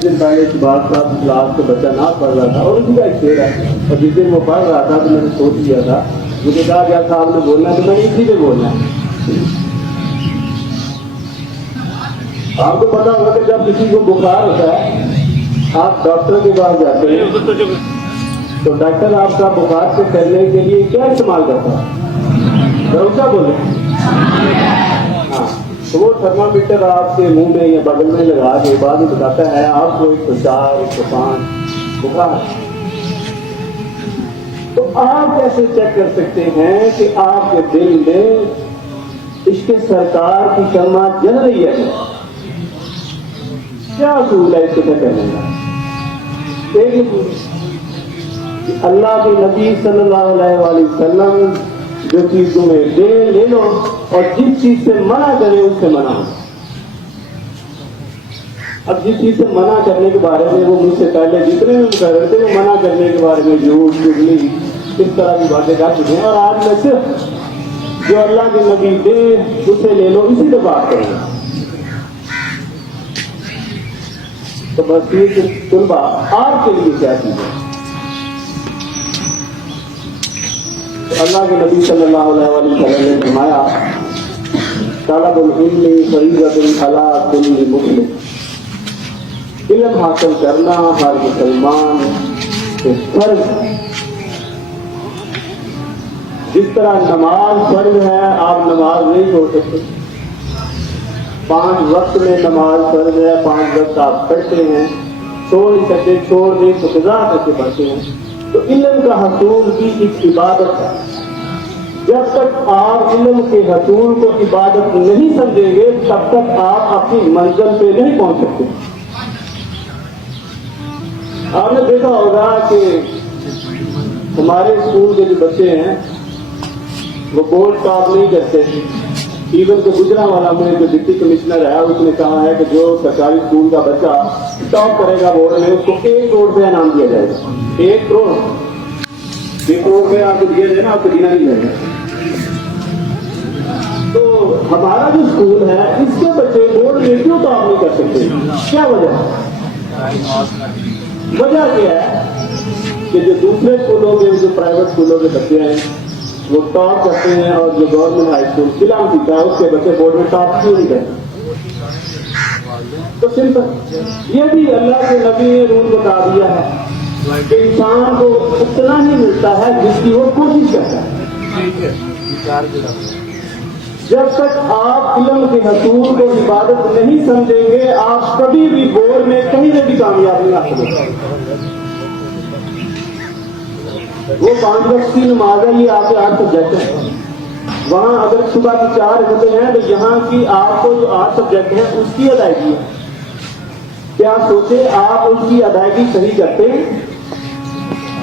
کچھ دن پہلے شباز صاحب کلاس کے بچہ نہ پڑھ رہا تھا اور اسی کا ایک شعر ہے، اور جس دن وہ پڑھ رہا تھا تو میں نے سوچ لیا تھا، مجھے کہا کہ صاحب نے بولنا ہے تو میں نے اسی پہ بولنا ہے۔ آپ کو پتا ہوگا کہ جب کسی کو بخار ہوتا ہے آپ ڈاکٹر کے پاس جاتے ہیں تو ڈاکٹر آپ کا بخار سے کرنے کے لیے کیا استعمال کرتا ہے؟ بھروسہ بولے، ہاں، تو وہ تھرمامیٹر آپ کے منہ میں یا بغل میں لگا کے بعد میں بتاتا ہے آپ کو 104 105 بخار۔ تو آپ کیسے چیک کر سکتے ہیں کہ آپ کے دل میں عشق سرکار کی شمع جل رہی ہے؟ کیا اصول ہے اس کو چیک کرنے کا؟ ایک کہ اللہ کے نبی صلی اللہ علیہ وآلہ وسلم جو چیز تمہیں دے لے لو، اور جس چیز سے منع کرے اس سے منع ہو۔ اب جس چیز سے منع کرنے کے بارے میں وہ مجھ سے پہلے جتنے بھی کر رہے تھے وہ منع کرنے کے بارے میں جھوٹ چگلی اس طرح کی باتیں کر چکے ہیں، اور آج میں صرف جو اللہ کے نبی دے اسے لے لو اسی پہ بات کریں گے۔ تو بس یہ طلبہ آپ کے لیے کیا چیز ہے؟ تو اللہ کے نبی صلی اللہ علیہ وسلم نے فرمایا طلب العلم فریضۃ علی کل مسلم، علم حاصل کرنا ہر مسلمان کے فرض ہے۔ جس طرح نماز فرض ہے آپ نماز نہیں چھوڑ سکتے، 5 وقت میں نماز فرض ہے، 5 وقت آپ پڑھتے ہیں، چھوڑ نہیں سکتے، چھوڑ دیں تو قضا کر کے پڑھتے ہیں۔ تو علم کا حصول بھی ایک عبادت ہے۔ جب تک آپ علم کے حصول کو عبادت نہیں سمجھیں گے تب تک آپ اپنی منزل پہ نہیں پہنچ سکتے۔ آپ نے دیکھا ہوگا کہ ہمارے اسکول کے جو بچے ہیں وہ بورڈ ٹاپ نہیں کرتے، ایون کہ گجرانوالہ میں جو ڈپٹی کمشنر ہے اس نے کہا ہے کہ جو سرکاری اسکول کا بچہ ٹاپ کرے گا بورڈ میں اس کو 1 کروڑ روپے انعام دیا جائے گا۔ 1 کروڑ 1 کروڑ روپے آپ کو دیا جائے نا، آپ کو دینا نہیں جائے گا۔ تو ہمارا جو اسکول ہے اس کے بچے بورڈ میں کیوں ٹاپ نہیں کر سکتے؟ کیا وجہ ہے؟ وجہ کیا ہے کہ جو دوسرے اسکولوں کے جو پرائیویٹ اسکولوں کے بچے ہیں وہ ٹاپ کرتے ہیں، اور جو گورنمنٹ ہائی اسکول قلعہ سیکھتا ہے اس کے بچے بورڈ میں ٹاپ کیوں نہیں کرتے؟ تو سمپل یہ بھی اللہ کے نبی نے رول بتا دیا ہے کہ انسان کو اتنا ہی ملتا ہے جس کی وہ کوشش کرتا ہے۔ جب تک آپ علم کے حصول کو عبادت نہیں سمجھیں گے آپ کبھی بھی بورڈ میں کہیں سے بھی کامیابی نہیں حاصل کریں گے۔ وہ 5 وقت کی نماز ہے، یہ آپ کے 8 سبجیکٹ ہیں۔ وہاں اگر صبح کی 4 گھنٹے ہیں تو یہاں کی آپ کو جو 8 سبجیکٹ ہیں اس کی ادائیگی ہے۔ کیا سوچے آپ اس کی ادائیگی صحیح کرتے ہیں؟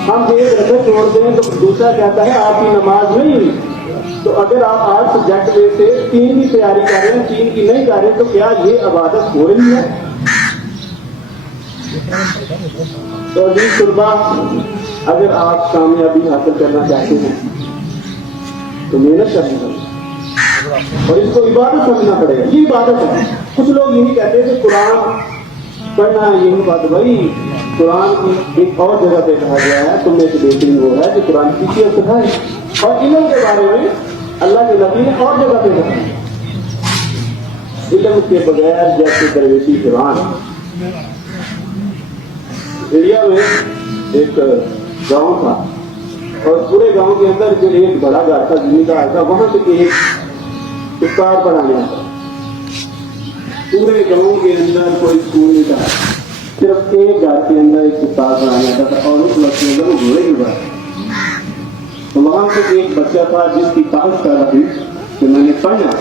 ہم 1 گھنٹے چھوڑتے ہیں تو دوسرا کہتا ہے آپ کی نماز نہیں ہوئی۔ تو اگر آپ 8 سبجیکٹ میں سے 3 کی تیاری کر رہے ہیں 3 کی نہیں کر رہے تو کیا یہ عبادت ہو رہی ہے؟ تو عزیز طلباء، اگر آپ کامیابی حاصل کرنا چاہتے ہیں تو محنت کرنی پڑے اور اس کو عبادت سمجھنا پڑے گا۔ یہ عبادت ہے۔ کچھ لوگ یہی کہتے ہیں کہ قرآن پڑھنا ہے، یہی بات بھائی قرآن کی ایک اور جگہ پہ کہا گیا ہے، تم میں سے بہترین وہ ہے کہ قرآن کی چیز سکھائے، اور علم کے بارے میں اللہ کے نبی نے اور جگہ پہ کہا علم کے بغیر جیسے درویشی قرآن۔ انڈیا میں ایک گاؤں تھا اور پورے گاؤں کے اندر جو ایک بڑا گھر تھا زمیندار تھا، وہاں سے ایک استاد پڑھانے آتا۔ پورے گاؤں کے اندر کوئی اسکول نہیں تھا، صرف ایک گھر کے اندر ایک استاد پڑھانے آتا تھا، اور اس وقت کے اندر وہ گھوڑے کی بات۔ تو وہاں سے ایک بچہ تھا جس کی خواہش کر رہا تھی کہ میں نے پڑھنا۔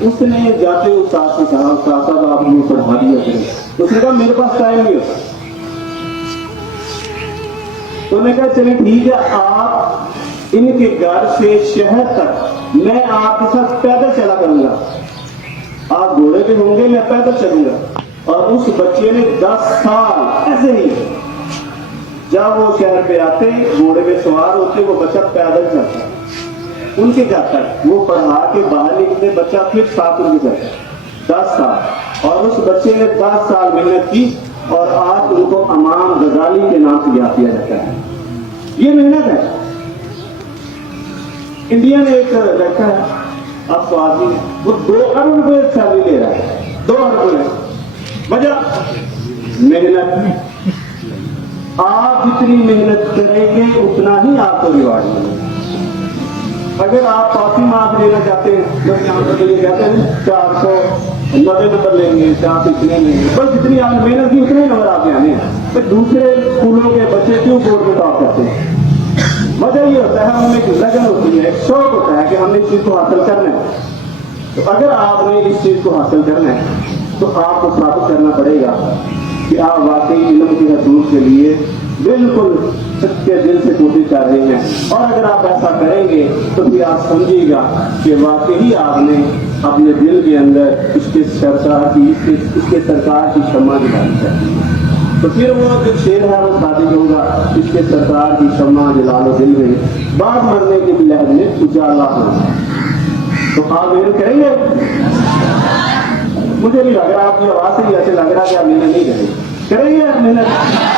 اس نے جاتے استاد سے کہا استاد صاحب آپ مجھے پڑھا دیا کریں۔ اس نے کہا میرے پاس ٹائم نہیں ہوتا۔ تو میں کہا چلیں ٹھیک ہے، آپ ان کے گھر سے شہر تک میں آپ کے ساتھ پیدل چلا کروں گا، آپ گھوڑے پہ ہوں گے میں پیدل چلوں گا۔ اور اس بچے نے 10 سال ایسے ہی، جب وہ شہر پہ آتے گھوڑے پہ سوار ہوتے وہ بچہ پیدل چلتا، ان کے گھر تک وہ پڑھا کے باہر نکلتے بچہ پھر 7 ان کے گھر 10 سال، اور اور اس بچے نے 10 سال محنت کی اور آج ان کو امام غزالی کے نام سے یاد کیا جاتا ہے. یہ محنت ہے. انڈیا نے ایک لڑکا ہے, اب تو آدمی وہ 2 ارب روپے سیلری لے رہا ہے. 2 ارب روپے. وجہ محنت. آپ جتنی محنت کریں گے اتنا ہی آپ کو ریوارڈ ملے گا. اگر آپ کافی مارک لینا چاہتے ہیں تو یہاں پر یہ کہتے ہیں 490 نمبر لیں گے, 400 اتنے لیں گے, بس جتنی آپ نے محنت کی اتنے نمبر آپ کے آنے ہیں. پھر دوسرے اسکولوں کے بچے کیوں بورڈ میں ٹاپ کرتے ہیں؟ وجہ یہ ہوتا ہے ہم میں ایک لگن ہوتی ہے, ایک شوق ہوتا ہے کہ ہم نے اس چیز کو حاصل کرنا ہے. تو اگر آپ نے اس چیز کو حاصل کرنا ہے تو آپ کو ثابت کرنا پڑے گا کہ آپ واقعی علم کے حصول کے لیے بالکل سچے دل سے کوشش کر رہے ہیں. اور اگر آپ ایسا کریں گے تو پھر آپ سمجھیے گا کہ واقعی آپ نے اپنے دل کے اندر اس کے سرکار کی شمع جلانی چاہیے. تو پھر وہ جو شعر ہے وہ صادق ہوگا, اس کے سرکار کی شمع جلا لو دل میں, بعد مرنے کے بھی لہر میں اجالا ہوگا. تو آپ محنت کریں گے؟ مجھے نہیں لگ رہا, آپ کی آواز سے ہی ایسے لگ رہا کہ آپ محنت نہیں کریں گے. کریں گے محنت؟